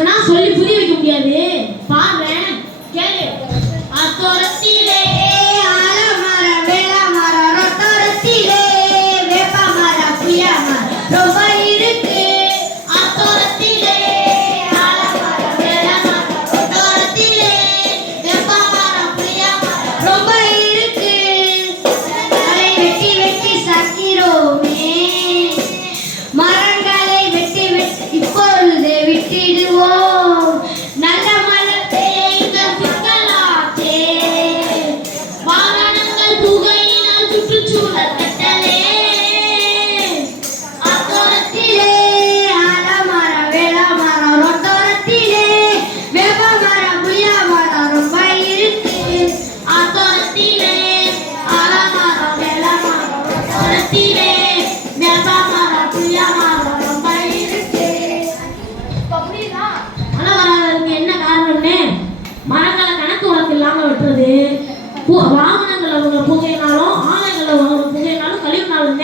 உனக்குனா சொல்லி புரிய வைக்க முடியாது. பாரு கேளு. அத்தோரத்திலே ஆலமர வேளாமர ரொட்டோரத்திலே வேப்பமர புளியமர ரொம்ப இருக்கு. அத்தோரத்திலே ஆலமர வேளாமர ரொட்டோரத்திலே வேப்பமர புளியமர ரொம்ப இருக்கு. மரங்களை வெட்டி வெட்டி சக்கிறோமே, மரங்களை வெட்டி வெட்டி இப்பொழுது விட்டிடுவோம். நல்ல மழை பெய்த சிக்கலாச்சே, வாகனங்கள் புகையினால் சுற்றுச்சூழல் கெட்டலே. அத்தோரத்திலே ஆலமர வேளாமர ரொட்டோரத்திலே வேப்பமர புளியமர ரொம்ப இருக்கு. அத்தோரத்திலே ஆலமர வேளாமர ரொட்டோரத்திலே வேப்பமர புளியமர ரொம்ப இருக்கு. புரியுதா? மழை வராததுக்கு என்ன காரணம்னு? மரங்களை கணக்கு வழக்கு இல்லாம வெட்டுறது, வாகனங்களை புகையினாலும் ஆலைகளை புகையினாலும் கழிவுனாலும்.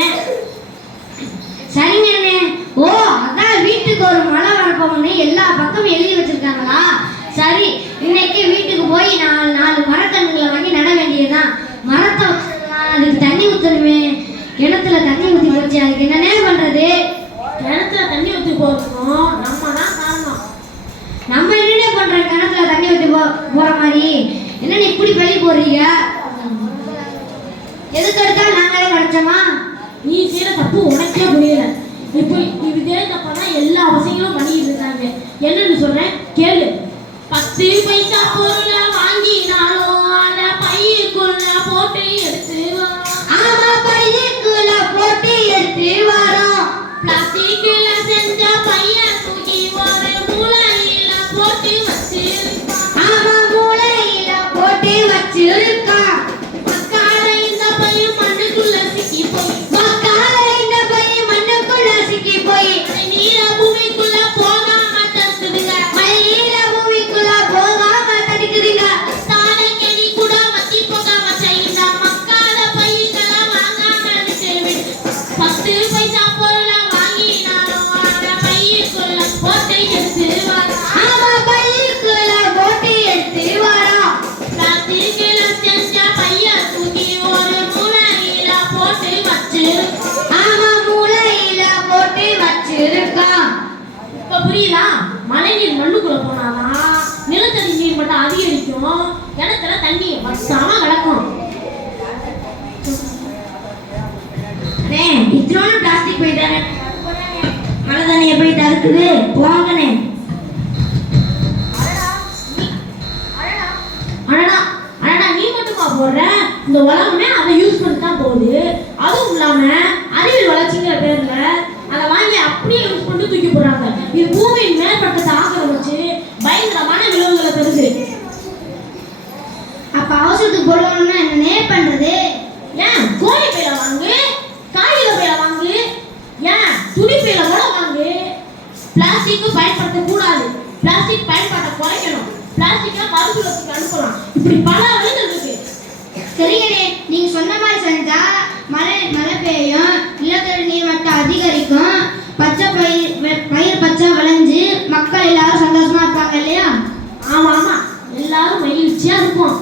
சரிங்க அண்ணே. ஓ, அதான் வீட்டுக்கு ஒரு மழை வரப்போம்னு எல்லா பக்கமும் எழுதி வச்சிருக்காங்களா? சரி, இன்னைக்கு வீட்டுக்கு போய் நாலு மரக்கன்றுகளை வாங்கி நட வேண்டியதுதான். மரத்தை அதுக்கு தண்ணி ஊற்றணுமே. கிணத்துல தண்ணி ஊற்றி போச்சு, அதுக்கு என்னன்னே பண்றது? கிணத்துல தண்ணி ஊற்றி போறதுக்கும் நம்ம தான் காரணம். நம்ம என்னென்ன பண்றோம்? கிணத்துல தண்ணி ஊற்றி போற மாதிரி என்ன இப்படி பள்ளி போடுறீங்க? எதுக்கு எடுத்தாலும் நாங்களே கிடைச்சோமா? நீ செய்யற தப்பு உனக்கே புரியல. இப்போ இதே தப்பதான் எல்லா அவசியங்களும் பண்ணிட்டு இருக்காங்க. என்னன்னு சொல்றேன் கேளு. 10 பைசா பொருளை வாங்கினாலும் அதை பையுக்குள்ள போட்டு எடுத்து வரோம். ஆமா, பையுக்குள்ள போட்டு எடுத்து வரோம். பிளாஸ்டிக்ல செஞ்ச பைய தூக்கி ஒரு மூளையில போட்டு வச்சிருக்கோம். ஆமா, மூளையில போட்டு வச்சிருக்கோம். மக்கால இந்த பையும் மண்ணுக்குள்ள சிக்கி போய், மக்கால இந்த பையும் மண்ணுக்குள்ள சிக்கி போய் நீல பூமிக்குள்ள போகாம தடுக்குதுங்க. நீல பூமிக்குள்ள போகாம தடுக்குதுங்க. தானை கெடி கூட வத்தி போகாம செய்த மக்கால பைகளை வாங்காம விட்டு 10 பைசா பொருளை வாங்கினாலும் அந்த பையுக்குள்ள போட்டு எடுத்து வரோம். ஆமா, பையுக்குள்ள போட்டு எடுத்து வரோம். பிளாஸ்டிக்ல செஞ்ச பைய தூக்கி ஒரு மூளையில போட்டு வச்சிருக்கோம். ஆமா, மூளையில போட்டு வச்சிருக்கோம். இப்ப புரியுதா? மழை நீர் மண்ணுக்குள்ள போனாதான் நிலத்தடி நீர் மட்டும் அதிகரிக்கும். கிணத்துல தண்ணி வச்சாம கிடக்கும். இத்தனோட பிளாஸ்டிக் போயிட்டானே, மழை தண்ணி எப்படி தடுக்குது? போங்கண்ணே. அடடா அடடா, நீ மட்டுமா போடுற? இந்த உலகமே அதை யூஸ் பண்ணி தான் போகுது. அதுவும் இல்லாம அறிவியல் வளர்ச்சிங்கிற பேர்ல அதை வாங்கி அப்படியே யூஸ் பண்ணி தூக்கி போடுறாங்க. இது பூமியின் மேற்பட்டத்தை ஆக்கிரமிச்சு பயங்கரமான விளைவுகளை தருது. அப்ப அவசரத்துக்கு போடணும்னா என்னன்னே பண்றது? ஏன் கோழி பையில வாங்கு, காகித பையில வாங்கு, ஏன் துணி பையில கூட வாங்கு. பிளாஸ்டிக் பயன்படுத்த கூடாது. பிளாஸ்டிக் பயன்பாட்டை குறைக்கணும். பிளாஸ்டிக்கை மறுசுழற்சிக்கு அனுப்பலாம். இப்படி பல வழிகள் இருக்கு. சரிங்கண்ணே, நீங்க சொன்ன மாதிரி செஞ்சா மழை பெய்யும், நிலத்தடி நீர் மட்டம் அதிகரிக்கும், பச்சை பயிர் பச்சை விளைஞ்சு மக்கள் எல்லாரும் சந்தோஷமா இருப்பாங்க இல்லையா? ஆமா ஆமா, எல்லாரும் மகிழ்ச்சியா இருப்போம்.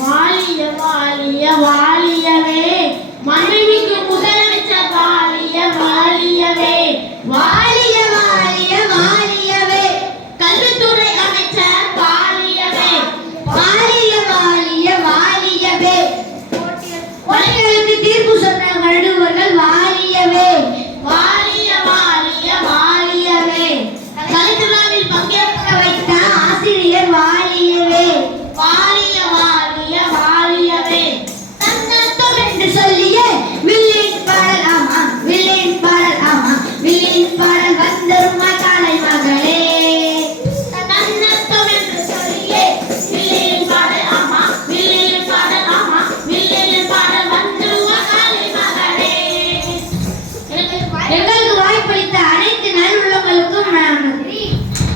வாழிய வாழிய வாழியவே, மனைவிக்கு முதலமைச்சர் வாழிய வாழியவே, வாழிய வாழிய வாழியவே, கல்வித்துறை அமைச்சர் வாழியவே, வாழிய வாழிய வாழியவே, கொலைகளுக்கு தீர்ப்பு சொன்ன நடுவர்கள் வாழியவே, வாழிய வாழிய வாழியவே, கலைத்துறையில் பங்கேற்க வைத்த ஆசிரியர் வாழியவே, வாழிய வாழிய வாழியவே, தன்னத்தம் என்று சொல்லிய வில்லின் பாடல் ஆமா, வில்லின் பாடல் ஆமா, வில்லின் பாடல் வந்தரும் காலை மகளே. தன்னத்தம் என்று சொல்லிய வில்லின் பாடல் ஆமா, வில்லின் பாடல் ஆமா, வில்லின் பாடல் வந்தரும் காலை மகளே. எங்கள்